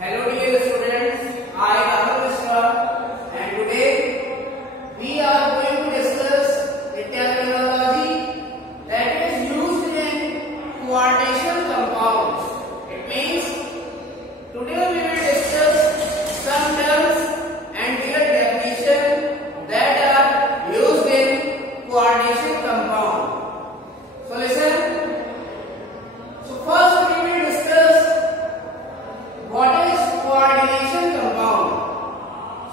Hello dear students, I am Mishra and today we are going to discuss the terminology that is used in coordination compounds. It means today we will discuss some terms and their definition that are used in coordination compound. So listen. So first we will discuss what is coordination compound.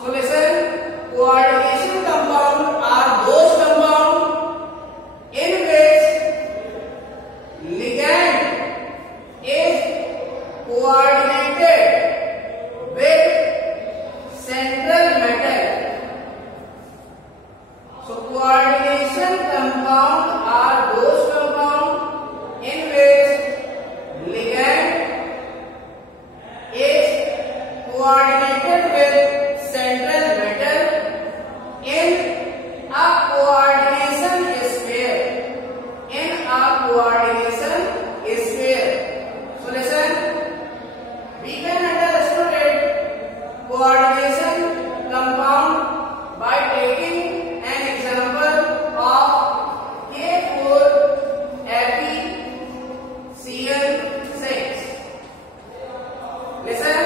So listen, coordination compound are those compound in which ligand is coordinated with central metal. So coordination compound are those compound in which ligand is coordinated with central metal in a coordination sphere. So listen, we can understand coordination compound by taking an example of K4FeCl6. Listen,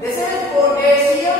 this is potassium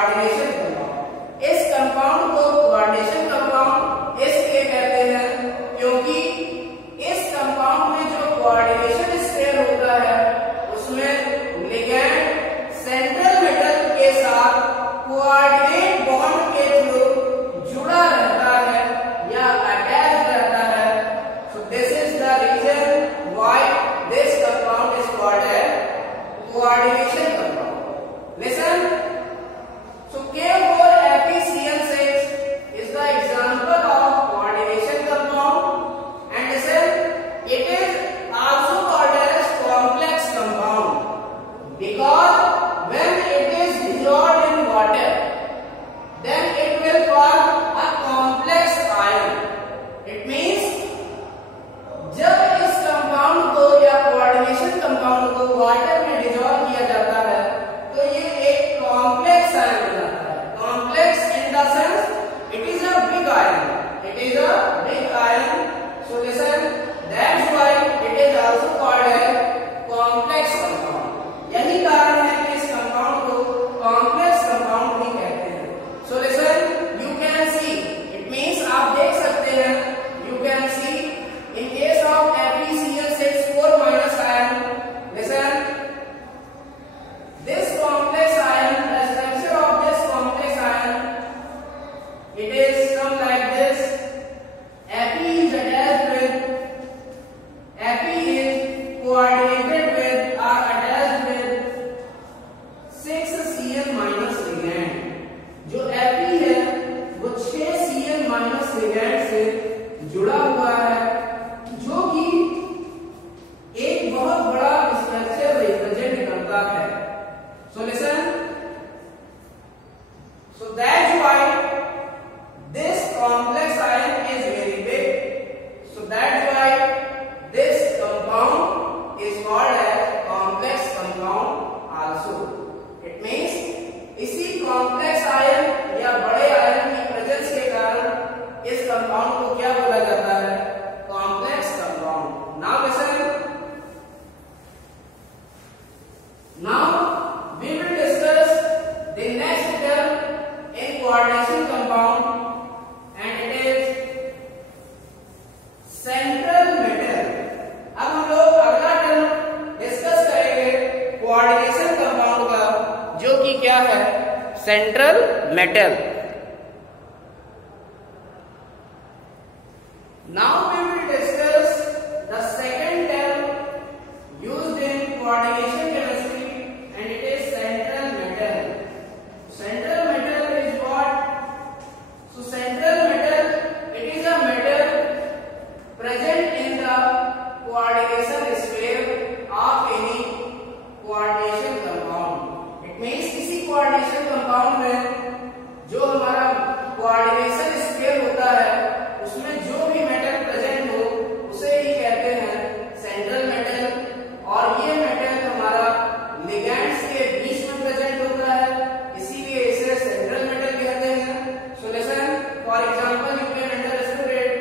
coordination compound. इस कंपाउंड को coordination compound इसलिए कहते हैं क्योंकि इस कंपाउंड में जो coordination stair होता है उसमें लिगैंड सेंट्रल मेटल के साथ कोऑर्डिनेट बॉन्ड के थ्रू जुड़ा रहता है या अटैच रहता है। So this is the reason why this compound is called as coordination compound. Listen, so K4FeCl6 is the example of coordination compound, and listen, it is also called as complex compound because when it is dissolved in water, then it will form a complex ion. It means जब इस कंपाउंड को या coordination compound को वाटर में डिसॉल्व किया जाता है तो ये एक कॉम्प्लेक्स आयन बन जाता है। Complex in the sense it is a big ion, it is a big ion. So listen, that's why it is also called as complex compound. यही कारण है कि इस कंपाउंड को कॉम्प्लेक्स कंपाउंड भी कहते हैं। So listen, you can C, it means आप देख सकते हैं, you can C in case of FeCl6 4- ion, listen, this complex ion, the structure of this complex ion, it is some like this. Fe is attached with, Fe is coordinated with or attached with 6Cl- ligand। जो Fe है वो 6Cl- ligand से जुड़ा हुआ है जो कि एक बहुत बड़ा स्ट्रक्चर रिप्रेजेंट करता है। So listen, so that's why this complex ion is very big. So that's why this compound is called as complex compound also. It means इसी कॉम्प्लेक्स आयन या बड़े आयन की प्रेजेंस के कारण इस कंपाउंड को क्या बोला जाता है? Complex compound. Now listen. Now we will discuss the next term in coordination compound, and it is central metal. अब हम लोग अगला टर्म डिस्कस करेंगे कोऑर्डिनेशन कंपाउंड का, जो कि क्या है? Central metal. Now we will discuss the second term used in coordination chemistry, and it is central metal. Central metal is what? So central metal, it is a metal present in the coordination sphere of any coordination compound. It means किसी coordination compound में जो हमारा coordination sphere होता है उसमें जो भी metal present हो उसे ही कहते हैं सेंट्रल मेटल। और ये मेटल हमारा लिगैंड्स के बीच में प्रेजेंट होता है, इसीलिए इसे सेंट्रल मेटल कहते हैं। So listen, for example you can understand it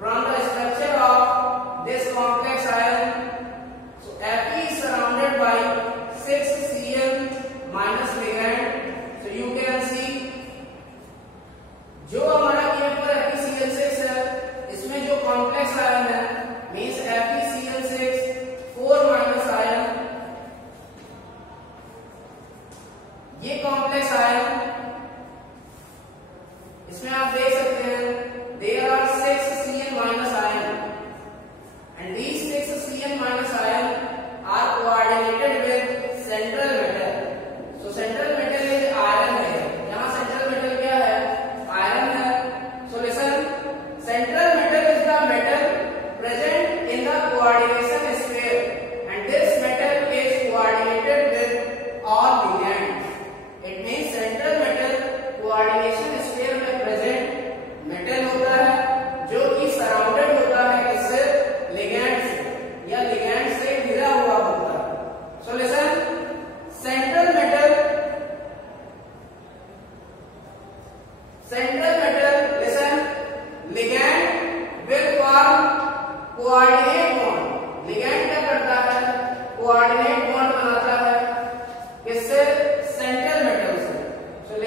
from the structure of this complex ion. So Fe is surrounded by 6Cl- ligand। So you can see जो हमारा FeCl6 है इसमें जो कॉम्प्लेक्स आयन है means FeCl6 4- ion, ये complex ion इसमें आप देख सकते हैं there are 6Cl- ion, and these 6Cl- ion are coordinated with central metal. So central metal is iron है, यहाँ सेंट्रल मेटल क्या है? आयरन है। So listen, central metal is the metal present in the coordination sphere, and this metal is coordinated with all ligands. It means central metal coordination sphere में present metal होता है जो कि surrounded होता है इससे ligand से या ligand से घिरा हुआ होता है। So listen, central metal listen, ligand will form coordinate bond। ligand क्या करता है? कोऑर्डिनेट बॉन्ड बनाता है किससे? सेंट्रल मेटल से। So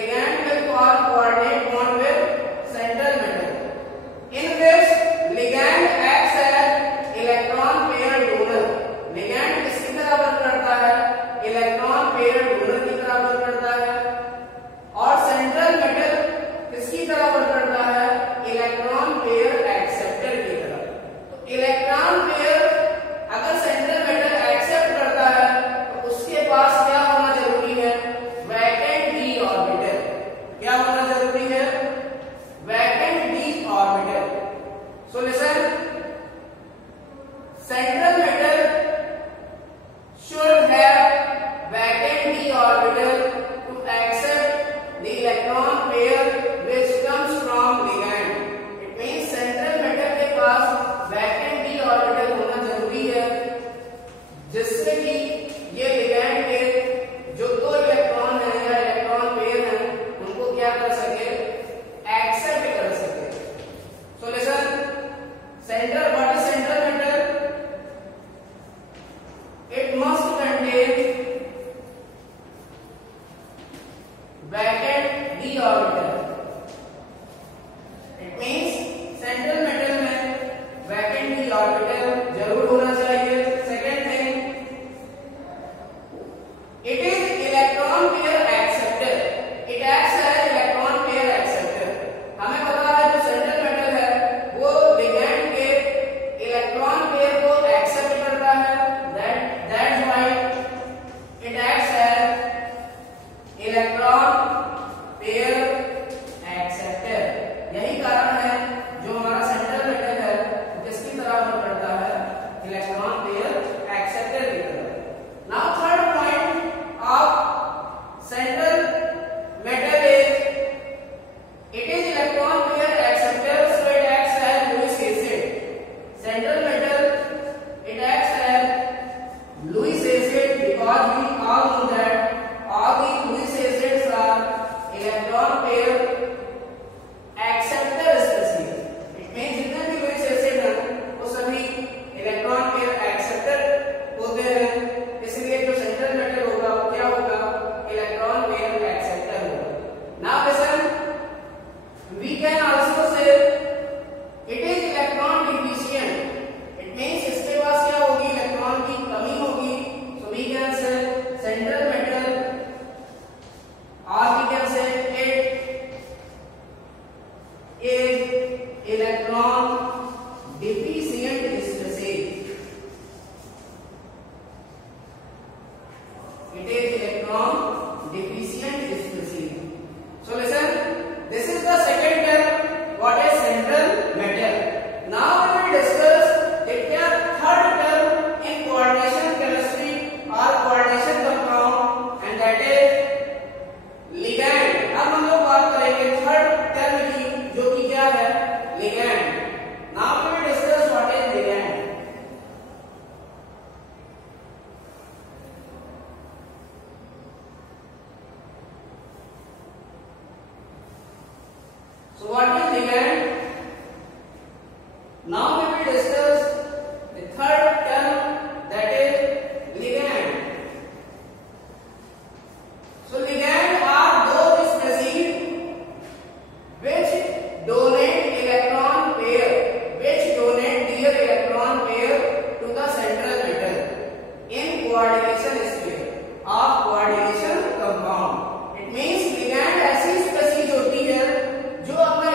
orbital. It means central metal में वैकेंट p ऑर्बिटल जरूर होना चाहिए। Second thing, it is electron pair acceptor. It acts as electron pair acceptor. हमें पता है जो सेंट्रल मेटल है वो लिगैंड के इलेक्ट्रॉन पेयर को एक्सेप्ट करता है। That's why it acts as electron pair acceptor. यही कारण है जो हमारा सेंट्रल मेटल है वो किसकी तरह वर्क करता है, इलेक्ट्रॉन पेयर एक्सेप्टर की तरह। Now third point of central metal is it is electron pair acceptor, so it acts as Lewis acid. Central metal it acts as Lewis acid because we all know that all the Lewis acids are electron pair acceptor species. It means जितने भी Lewis acid हैं वो सभी electron pair acceptor होते हैं, इसलिए जो central metal होगा वो क्या होगा, electron pair acceptor होगा। Now listen, we can also say it is electron deficient. It means इसके पास क्या होगी, इलेक्ट्रॉन की कमी होगी। So we can say central metal, or we can say it is electron deficient species. It is electron deficient species. So listen, this is the second term, what is central metal. Now we will discuss third term in coordination chemistry or coordination compound, and that is ligand. अब हम लोग बात करेंगे third term की, जो कि क्या है, ligand. Now we will discuss what is ligand. So what is ligand? Now we will discuss the third term, that is ligand. So ligand are those species which donate electron pair, which donate their electron pair to the central metal in coordination sphere of coordination compound. It means ligand ऐसी species होती है जो अपना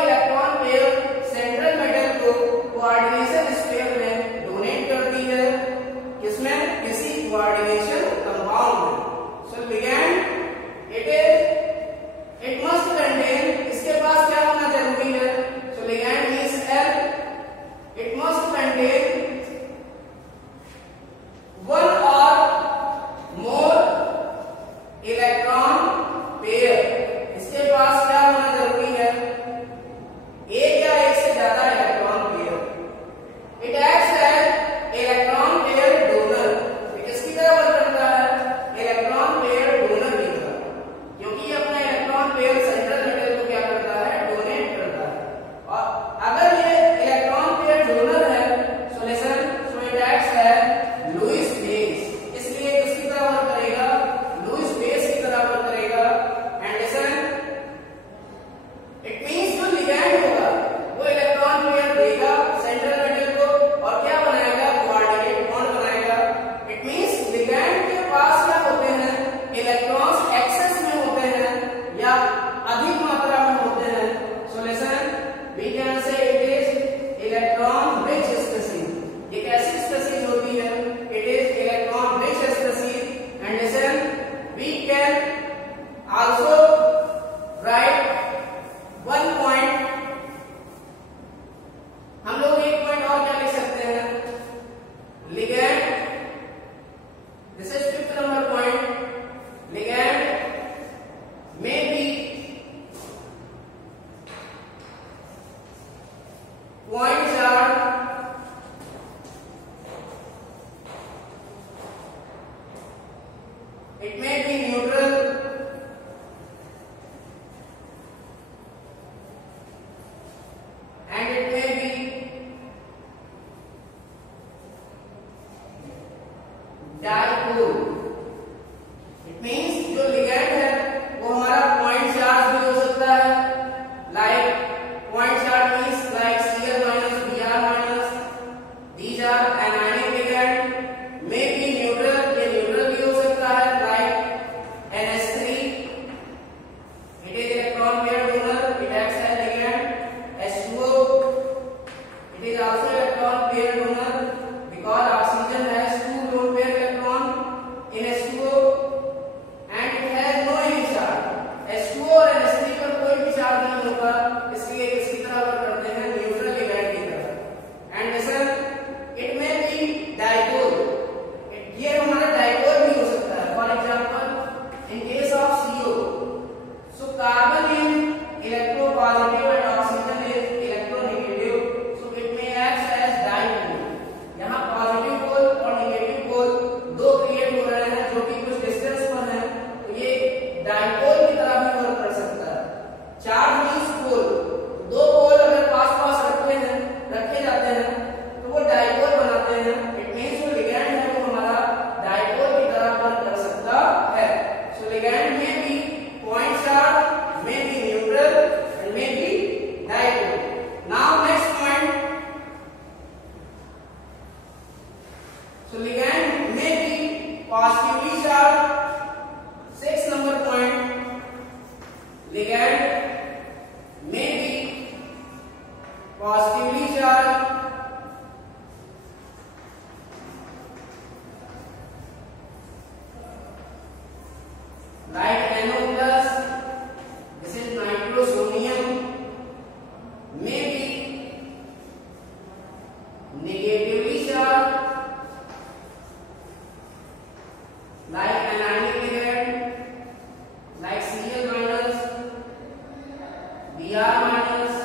Br minus,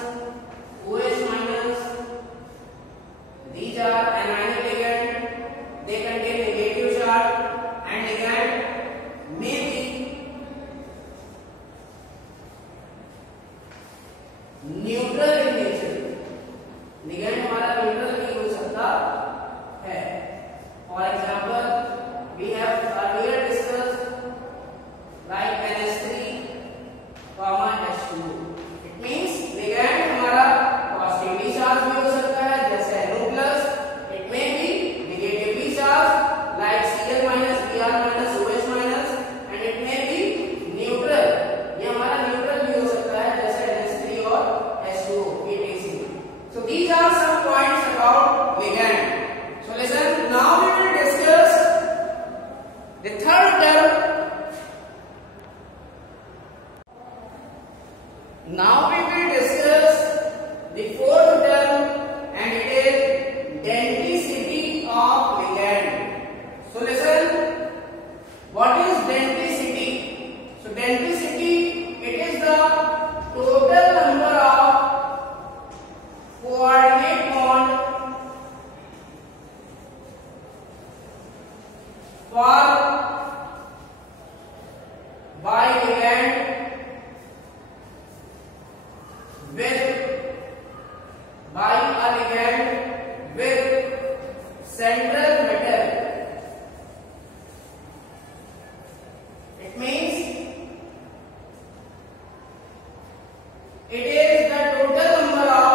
OH minus. These are anionic ligand. They contain negative charge, and ligand may be neutral in nature. ligand हमारा neutral भी हो सकता है. For example, we have earlier discussed like NH3, H2. It means ligand हमारा positively charged भी हो सकता है जैसे NO+. It may be negatively charged like Cl minus, Br minus, OH minus, and it may be neutral. ये हमारा neutral भी हो सकता है जैसे NH3 और H2O, etc. So these are some points about ligand. So listen, now we will discuss the third term. Now we will discuss the fourth term, and it is denticity of ligand. So listen, what is denticity? So denticity, it is the total number of coordinate bond formed by ligand with central metal. It means it is the total number of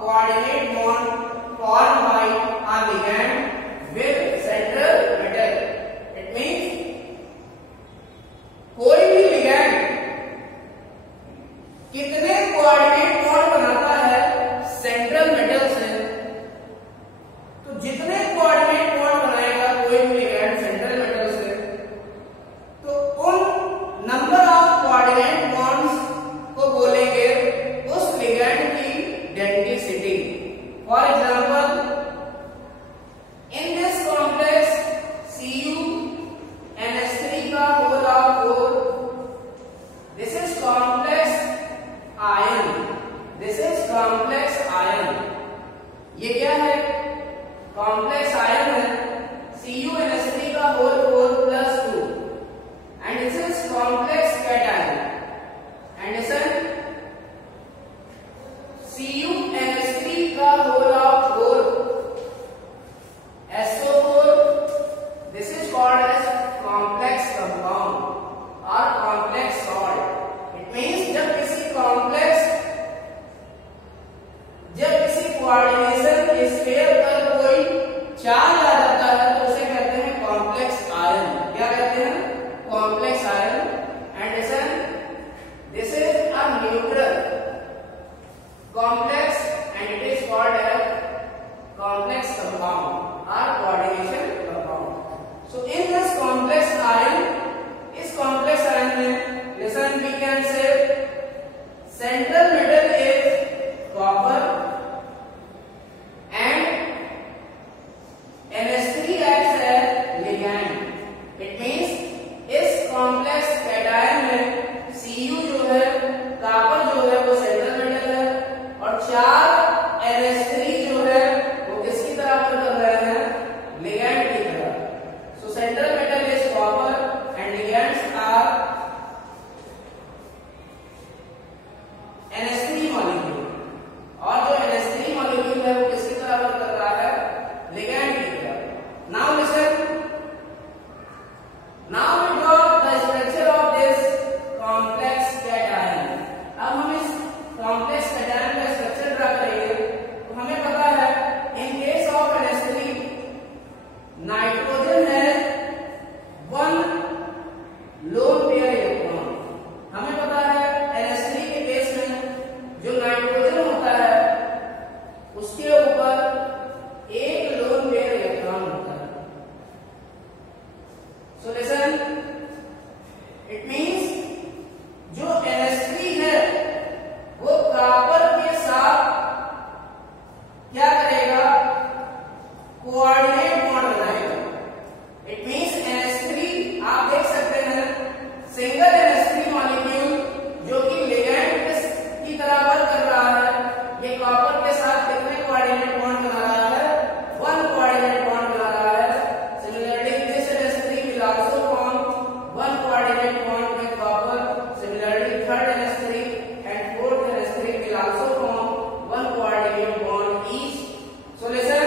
coordinate bond formed by a ligand with central metal. It means कोई भी ligand कितने coordinate bond बनाता है central metal से, तो जितने coordinate bond बनाएगा कोई भी लिगैंड सेंट्रल मेटल से, तो उन नंबर ऑफ कोऑर्डिनेट बॉन्ड्स को बोलेंगे उस लिगैंड की density. For example, in this complex CuNH3 का whole of 4, this is complex ion. This is complex ion. ये क्या है? कॉम्प्लेक्स आयन है. CuNH3 का whole 4+2, and this is complex cation. And listen, CuNH3 का whole of 4 SO4, this is called as complex compound or complex salt. It means जब किसी coordination sphere पर कोई चार्ज आ जाता है तो उसे कहते हैं कॉम्प्लेक्स आयन. क्या कहते हैं? Complex ion. And listen, this is a neutral complex and it is called as complex compound or coordination compound. So in this complex ion, इस complex ion में listen, we can say central metal is copper and NH3 acts as ligand. It means इस complex cation में Cu जो है, copper जो है वो central metal है, और 4 NH3 जो है वो किसकी तरह वर्क कर रहे हैं? लिगैंड की तरह. So central metal is copper and ligands are NH3 molecule, और जो NH3 मॉलिक्यूल है वो किसकी तरह वर्क कर रहा है? लिगैंड की तरह. Now listen, now we got the structure of this complex cation. अब हम इस कॉम्प्लेक्स कैटायन का स्ट्रक्चर ड्रा करेंगे. तो हमें पता है in case of NH3 nitrogen है 1 लोन पेयर इलेक्ट्रॉन. हमें पता है NH3 के केस में जो नाइट्रोजन होता है उसके ऊपर एक लोन पेयर इलेक्ट्रॉन होता है. सो लिसन, इट मींस जो NH3 है वो कॉपर के साथ क्या करेगा? कोऑर्डिनेट बॉन्ड बनाएगा. इट मींस NH3 आप देख सकते हैं सिंगल NH3 मॉलिक्यूल जो कि लिगैंड की तरह वर्क कर रहा है, ये कॉपर के साथ कितने कोऑर्डिनेट बॉन्ड बना रहा है? 1 कोऑर्डिनेट बॉन्ड बना रहा है। Similarly this NH3 will also form 1 coordinate bond with copper. Similarly third NH3 and fourth NH3 will also form 1 coordinate bond each. So listen,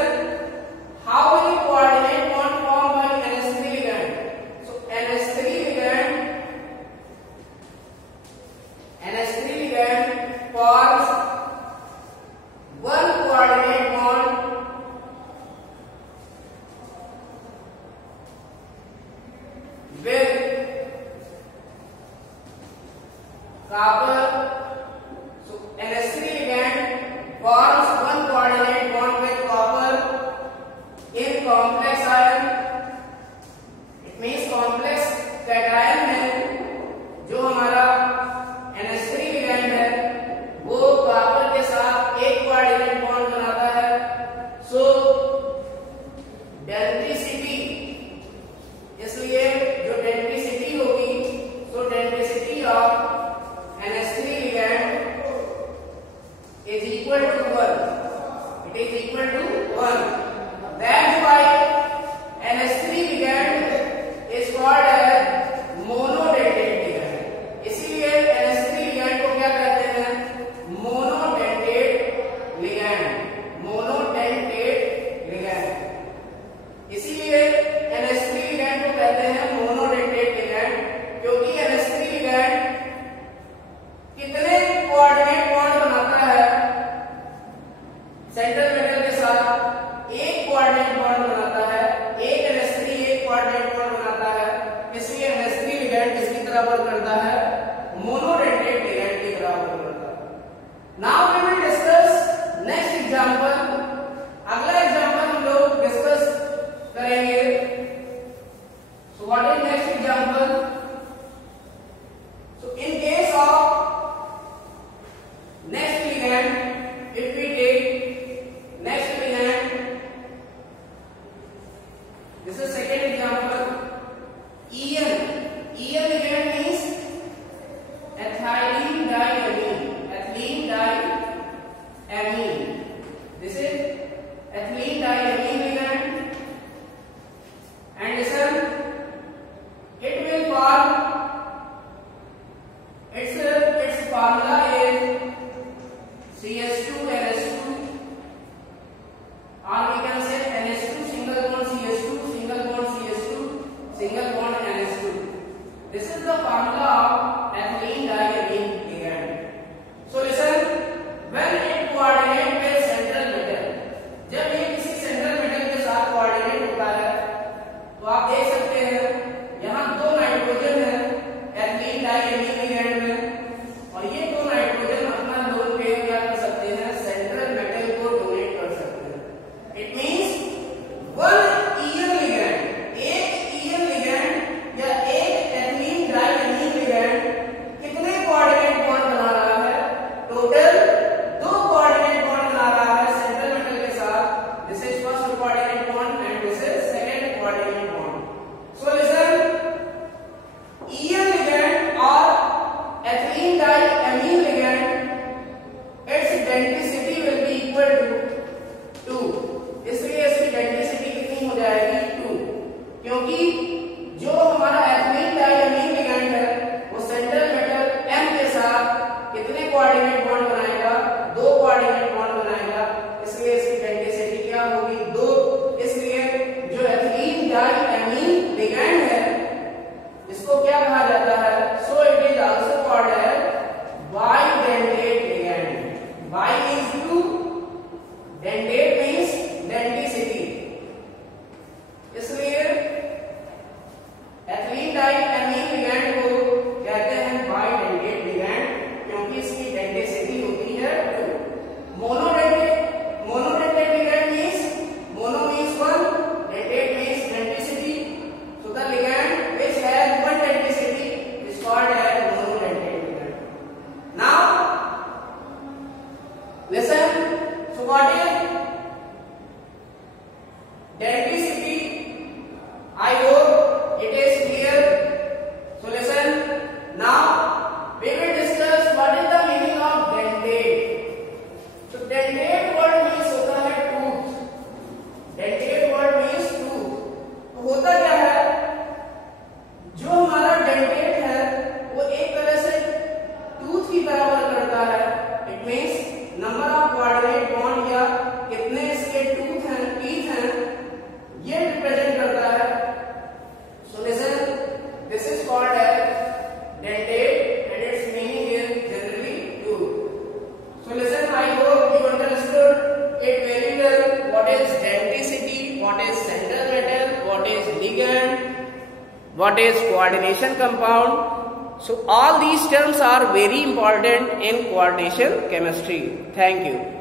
how many coordinate bond formed by NH3 ligand? So NH3 ligand forms 1 coordinate bond with copper. So NH3 ligand forms 1 coordinate bond with copper in complex ion. It means complex cation में जो हमारा NH3 ligand है वो कॉपर के साथ एक coordinate bond बनाता है। सो डेंसिटी, इसलिए जो डेंसिटी होगी, सो density of NH3 ligand is equal to 1. It is equal to 1. That's why NH3 ligand is called as monodentate ligand. इसीलिए NH3 ligand को क्या कहते हैं? Monodentate ligand. मोनोडेंटेट लिगैंड, इसीलिए NH3 लिगैंड को कहते हैं मोनोडेंटेट लिगैंड, क्योंकि NH3 लिगैंड कितने कोऑर्डिनेट बॉन्ड बनाता है? सेंट्रल मेटल के साथ एक कोऑर्डिनेट बॉन्ड बनाता है। एक NH3 एक कोऑर्डिनेट बॉन्ड बनाता है, इसलिए NH3 लिगैंड किसकी तरह वर्क करता है? मोनोडेंटेट लिगैंड की तरह वर्क करता है। Now we will discuss next example. अगला एग्जांपल हम लोग डिस्कस करेंगे। So what is next example? So in case of next ligand, if we take next ligand, this is second example. EN ligand means ethylene diamine. Ethylene diamine. This is ethylene diamine ligand, and listen, it will form its formula is CH2NH2, or we can say NH2 single bond CH2, single bond CH2, single bond NH2. This is the formula of ethylene diamine ligand. So listen, when it coordinate with central metal, जब ये किसी central metal के साथ कोऑर्डिनेट होता है, तो आप देख सकते हैं यहाँ 2 नाइट्रोजन है एथिलीन डाइएमीन लिगैंड में, और ये 2 नाइट्रोजन अपना लोन पेयर क्या कर सकते हैं? सेंट्रल मेटल को डोनेट कर सकते हैं। इट मींस 1 EN लिगैंड, एक EN लिगैंड या एक एथिलीन डाइएमीन लिगैंड कितने कोऑर्डिनेट बॉन्ड बना रहा है? टोटल 2 कोऑर्डिनेट बॉन्ड बना रहा है सेंट्रल मेटल के साथ। This is first coordinate bond and this is second coordinate bond. So listen, EN ligand or ethylene diamine ligand, its denticity will be equal to 2. इसलिए इसकी डेंसिटी कितनी हो जाएगी? 2, क्योंकि जो हमारा ethylene diamine ligand है वो सेंट्रल मेटल M के साथ कितने कोऑर्डिनेट बॉन्ड बनाएगा? 2 कोऑर्डिनेट बॉन्ड बनाएगा, इसलिए इसकी डेंसिटी क्या होगी? 2। इसलिए जो ethylene diamine ligand है इसको क्या कहा जाता है? So it is also called as bidentate ligand. Bi means 2, dentate means denticity. इसलिए ethylene diamine ligand को कहते हैं bidentate ligand, क्योंकि इसकी डेंसिटी होती है 2। Monodentate ligand means mono means 1, dentate means denticity. So the ligand which has one denticity is called as monodentate ligand. dentate and its meaning is generally used. So listen, I hope you understood it very well. What is denticity, what is center metal, what is ligand, what is coordination compound. So all these terms are very important in coordination chemistry. Thank you.